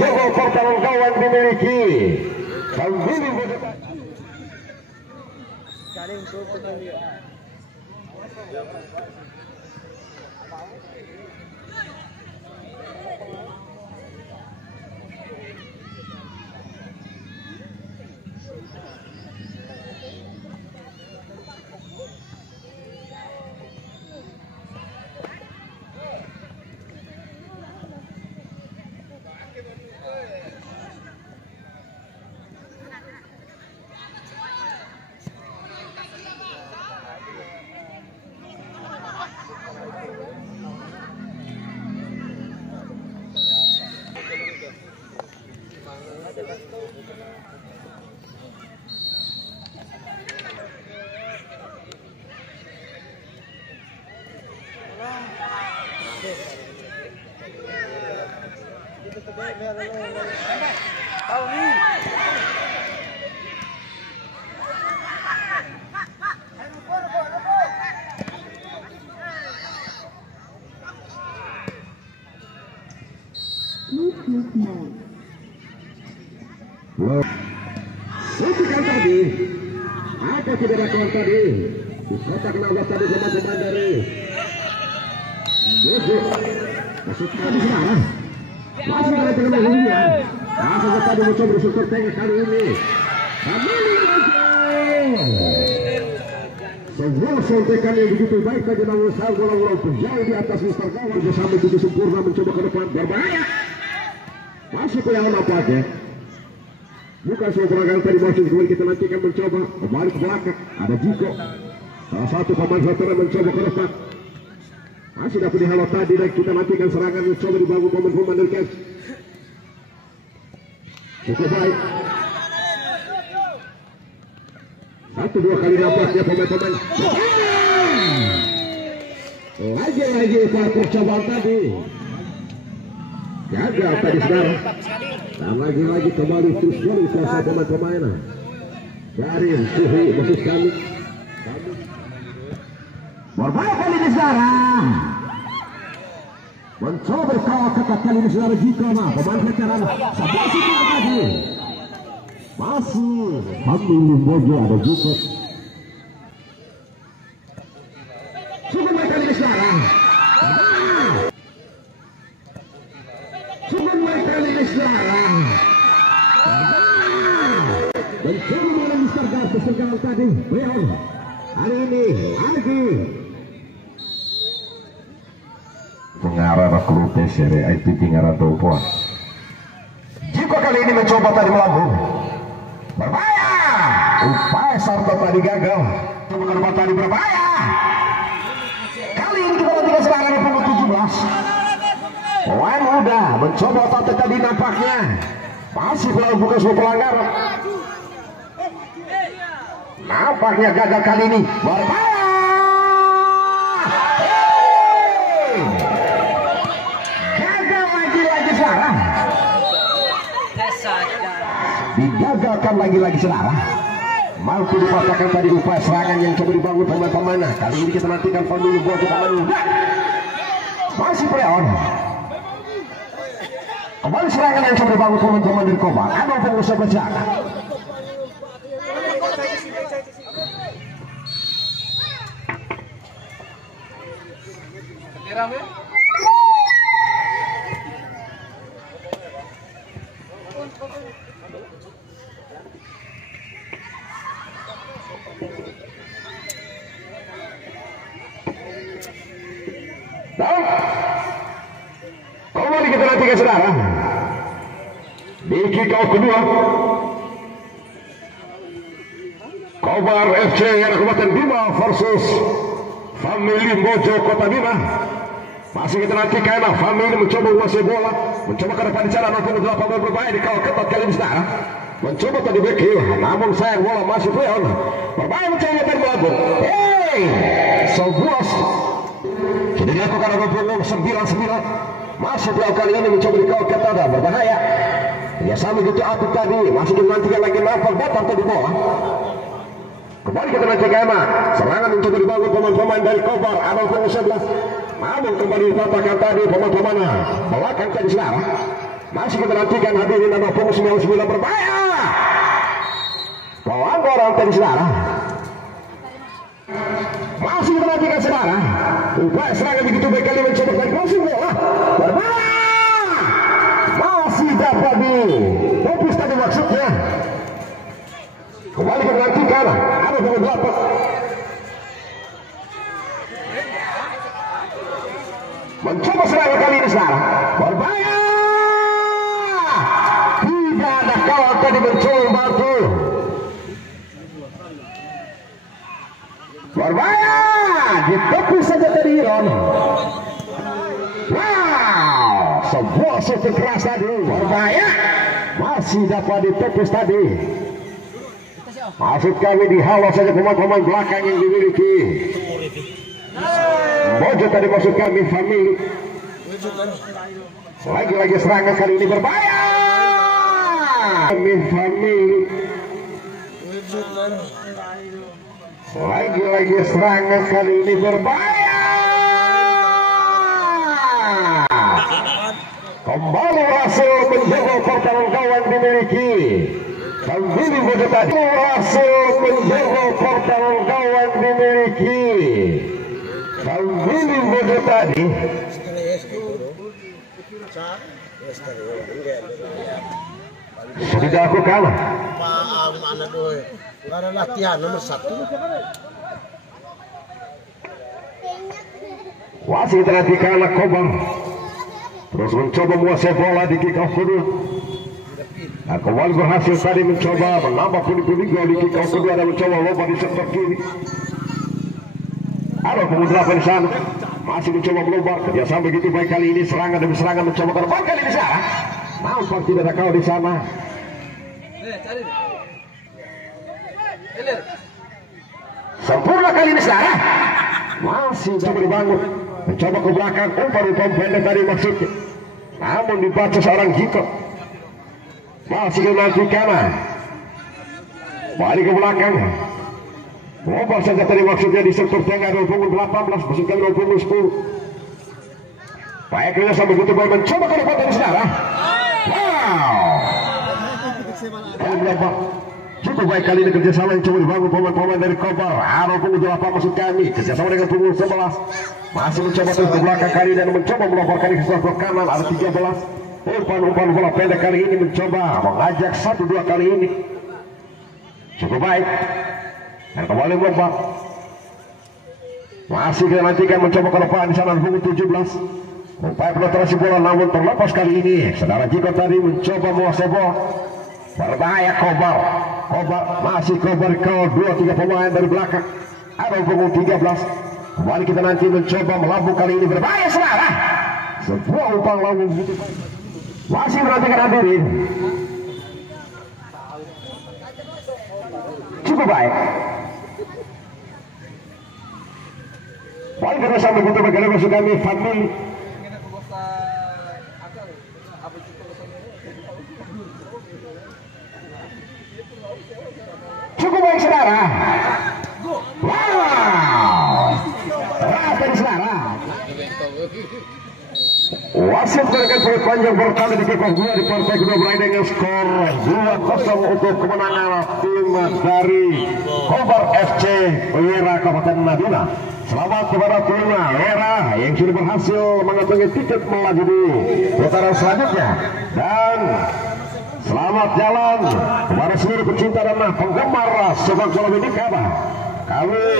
Jogo kawan dimiliki Family Bojo. Sekian tadi, apa sudah lakukan tadi? Kotak nambah tadi pemain dari Jojo. Masuk tadi sana. Masih ada dengan ini. Masuk tadi mencoba bersyukur tengah kali ini. Family Bojo. Sebuah sontekan yang begitu baik tadi namun saya bola-bola jauh di atas Mister Kawan bersama begitu sempurna mencoba ke depan berbahaya. Masih ke yang nampaknya. Bukan semua perangkat tadi masuk kemudian kita nantikan mencoba kembali ke belakang. Ada Jiko. Salah satu pemain veteran mencoba ke depan. Masih dapat dihalau tadi dan kita nantikan serangan mencoba dibangun pemain dari Cavs. Cukup baik. Satu dua kali nampaknya pemain-pemain. Lagi-lagi percobaan tadi. Gagal tadi saudara. Dan lagi-lagi kembali terus boleh selesai pemain-pemain dari Suhi maksud kami. Berbalik kali ini saudara. Mencoba berkawal ketat kali ini saudara jika pemain veteran sebelah situ tadi. Masih Family Bojo ada juga. Cukup baik kali ini saudara. Cukup baik kali ini saudara. Mencoba mulai Mister Gas kesergaan tadi. Leon hari ini lagi pengarah klub seri IPT ngarah Topo. Jika kali ini mencoba tadi melambung berbahaya. Upaya Sarto tadi gagal. Coba ke depan tadi berbahaya. Kali ini kita nantikan serangan di punggung 17. Pemain muda mencoba otak tadi nampaknya masih melakukan sebuah pelanggaran. Nampaknya gagal kali ini berbahaya. Gagal lagi-lagi salah. Digagalkan lagi-lagi saudara. Mampu dipatahkan tadi upaya serangan yang coba dibangun pemain-pemain. Kali ini kita nantikan Family Bojo pemain muda. Masih Leon. Kembali serangan yang coba dibangun pemain-pemain dari Kobar. Ada pengusaha berjalan. Dan kembali kita nantikan saudara di kick off kedua Kobar FC yang Kabupaten Bima versus Family Bojo Kota Bima. Masih kita nantikan Family mencoba menguasai bola, mencoba ke depan di sana 68 berbahaya di kawal ketat kali ini saudara. Mencoba tadi back heel, namun sayang bola masih Leon. Berbahaya mencoba tadi melambung. Sebuah sudah dilakukan oleh 99. Masuk Leon kali ini mencoba di kawal ketat berbahaya. Ya sama gitu aku tadi masih dinantikan lagi nampak datang tadi bola. Kembali kita nantikan serangan mencoba dibangun pemain-pemain dari Kobar ada 11. Namun kembali dipatahkan tadi pemain-pemain belakang tadi saudara. Masih kita nantikan hadirin nama punggung 99 berbahaya. Pelanggar orang tadi saudara. Masih kita nantikan saudara. Upaya serangan begitu baik kali mencoba dari crossing bola. Berbahaya. Masih dapat tepis tadi maksudnya. Kembali kita nantikan. Ada punggung 8. Mencoba serangan kali ini saudara. Berbahaya. Tidak ada kawan tadi mencoba membantu. Berbahaya. Ditepis saja tadi Iron. Wow. Sebuah shoot keras tadi. Berbahaya. Masih dapat ditepis tadi. Maksud kami dihalau saja pemain-pemain belakang yang dimiliki. Bojo tadi maksud kami family. Lagi-lagi serangan kali ini berbahaya. Family. Lagi-lagi serangan kali ini berbahaya. Kembali berhasil menjaga pertahanan kawan dimiliki. Kembali bojo tadi berhasil menjaga pertahanan kawan dimiliki. Kembali bojo tadi. Sudah aku kalah. Para latihan nomor 1. Wasit terhati kalah Kobar. Terus mencoba menguasai bola di kick off kedua. Nah, kembali berhasil tadi mencoba menambah pundi-pundi gol di kick off kedua dan mencoba lompat di sektor kiri. Ada pengudarapan di sana. Masih mencoba melompat. Kerjasama begitu baik kali ini serangan demi serangan mencoba terbang kali ini sana. Nampak tidak ada kau di sana. Sempurna kali ini sana. Masih coba dibangun. Mencoba ke belakang. Umpan pendek tadi maksudnya. Namun dibaca seorang Jiko. Masih ke nanti kanan. Balik ke belakang. Lompat saja tadi maksudnya di sektor tengah 18 maksud kami 10. Baik kerjasama begitu bola mencoba ke depan dari saudara. Wow. Kali melompat. Cukup baik kali ini kerjasama yang coba dibangun pemain-pemain dari Kobar. Ada punggung 8 maksud kami. Kerjasama dengan punggung 11. Masih mencoba terus ke belakang kali dan mencoba melomparkan ke sebelah kanan. Ada 13. Umpan bola pendek kali ini mencoba mengajak 1-2 kali ini. Cukup baik. Dan kembali melompat. Masih kita nantikan mencoba ke depan di sana punggung 17. Upaya penetrasi bola namun terlepas kali ini. Saudara Jiko tadi mencoba menguasai bola. Berbahaya Kobar masih Kobar ke 2-3 pemain dari belakang. Ada punggung 13. Kembali kita nanti mencoba melambung kali ini berbahaya saudara. Sebuah umpan lambung begitu baik. Masih menantikan hadirin. Cukup baik. Baik karena sampai begitu bagaimana masuk kami family. Cukup baik saudara. Wow. Rata di saudara. Wasit berikan poin panjang pertama di kick off 2 di partai kedua berakhir dengan skor 2-0 untuk kemenangan tim dari Kobar FC Wera Kabupaten Madura. Selamat kepada tim Wera yang sudah berhasil mengantongi tiket melaju di putaran selanjutnya dan selamat jalan kepada seluruh pecinta dan penggemar sepak bola di Kabar. Kami